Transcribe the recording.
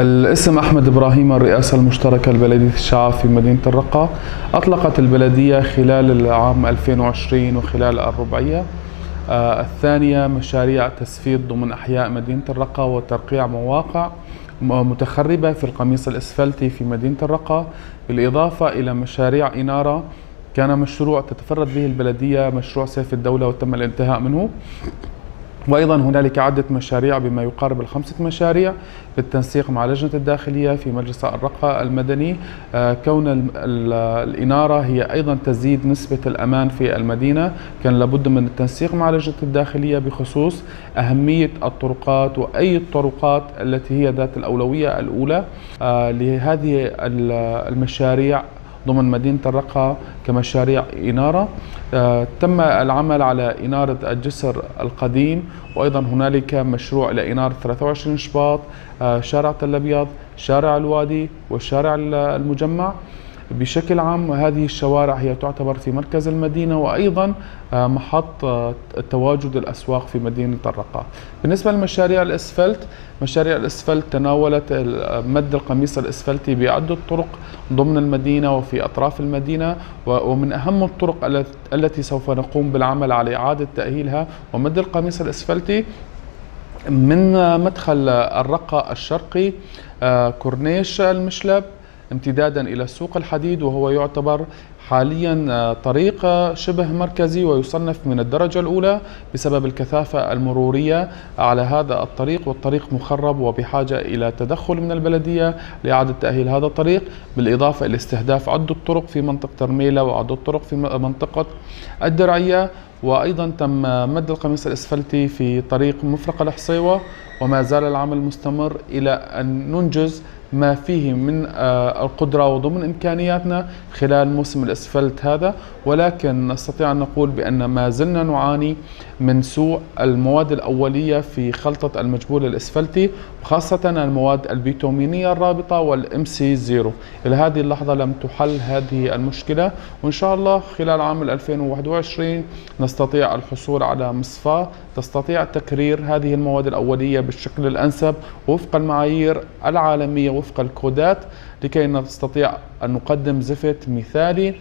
الاسم أحمد إبراهيم، الرئاسة المشتركة لبلدية الشعب في مدينة الرقة. أطلقت البلدية خلال العام 2020 وخلال الربعية الثانية مشاريع تسفيد ضمن أحياء مدينة الرقة وترقيع مواقع متخربة في القميص الإسفلتي في مدينة الرقة، بالإضافة إلى مشاريع إنارة. كان مشروع تتفرد به البلدية مشروع سيف الدولة وتم الانتهاء منه، وأيضا هنالك عدة مشاريع بما يقارب ال5 مشاريع بالتنسيق مع لجنة الداخلية في مجلس الرقة المدني. كون الإنارة هي أيضا تزيد نسبة الأمان في المدينة، كان لابد من التنسيق مع لجنة الداخلية بخصوص أهمية الطرقات وأي الطرقات التي هي ذات الأولوية الأولى لهذه المشاريع ضمن مدينة الرقة كمشاريع إنارة. تم العمل على إنارة الجسر القديم، وأيضا هنالك مشروع لإنارة 23 شباط، شارع تل أبيض، شارع الوادي، والشارع المجمع. بشكل عام هذه الشوارع هي تعتبر في مركز المدينة، وأيضا محط تواجد الأسواق في مدينة الرقة. بالنسبة لمشاريع الإسفلت، مشاريع الإسفلت تناولت مد القميص الإسفلتي بعدة طرق ضمن المدينة وفي أطراف المدينة، ومن أهم الطرق التي سوف نقوم بالعمل على إعادة تأهيلها ومد القميص الإسفلتي من مدخل الرقة الشرقي كورنيش المشلب امتدادا إلى سوق الحديد، وهو يعتبر حاليا طريق شبه مركزي ويصنف من الدرجة الأولى بسبب الكثافة المرورية على هذا الطريق، والطريق مخرب وبحاجة إلى تدخل من البلدية لإعادة تأهيل هذا الطريق، بالإضافة إلى استهداف عدة طرق في منطقة ترميلة وعدة طرق في منطقة الدرعية. وأيضا تم مد القميص الإسفلتي في طريق مفرق الحصيوة، وما زال العمل مستمر إلى أن ننجز ما فيه من القدرة وضمن إمكانياتنا خلال موسم الإسفلت هذا. ولكن نستطيع أن نقول بأن ما زلنا نعاني من سوء المواد الأولية في خلطة المجبول الإسفلتي، خاصة المواد البيتومينية الرابطة والMC0. إلى هذه اللحظة لم تحل هذه المشكلة، وإن شاء الله خلال عام 2021 نستطيع الحصول على مصفاة تستطيع تكرير هذه المواد الأولية بالشكل الأنسب وفق المعايير العالمية وفق الكودات، لكي نستطيع أن نقدم زفت مثالي